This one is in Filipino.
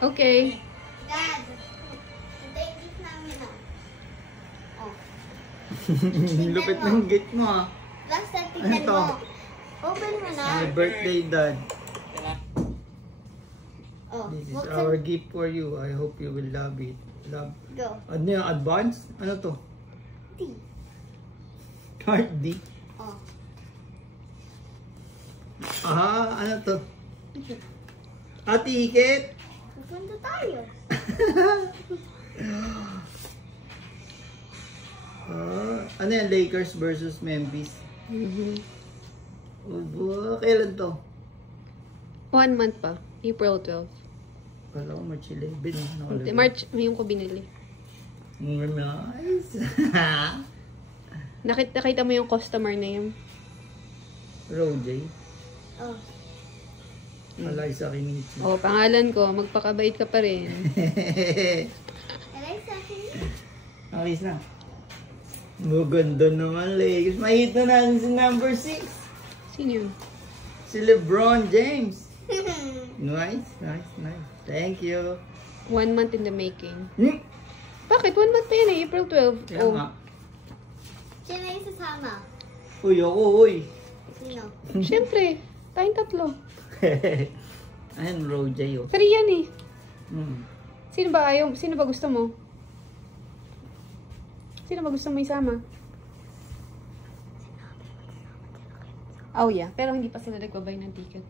Okay. Dad, ito yung gift namin ah. Oh. Lupit ng gate mo ah. Basta Ano tignan to? mo. Open mo na. My birthday, Dad. Oh, This is buksan. our gift for you. I hope you will love it. Love. Go. Ano yung advance? Ano to? T. Card D. Oh. Ah, ano to? Ticket. Pupunta tayo. Ano yan? Lakers versus Memphis. Kailan to? 1 month pa. April 12. Kala ko March 11. Hindi, March, ngayon ko binili. Nice. Nakita mo yung customer name? Roger. Oh. Eliza Kinichi. Oh, pangalan ko. Magpakabait ka pa rin. Alay sa akin. Ayos na. Maganda naman, Lakers. Mahita natin si number 6. Sino yun? Si LeBron James. Nice. Thank you. 1 month in the making. Bakit? 1 month pa yan eh. April 12. Kaya Oh. nga. Sino yung sasama? Uy, ako, uy. Sino? Siyempre. Tayong tatlo. Ayan, Roger, oh. 3 yan eh. Hmm. Sino ba gusto mo? Sino ba gusto mo isama? Oh yeah. Pero hindi pa sila nagbabay ng ticket.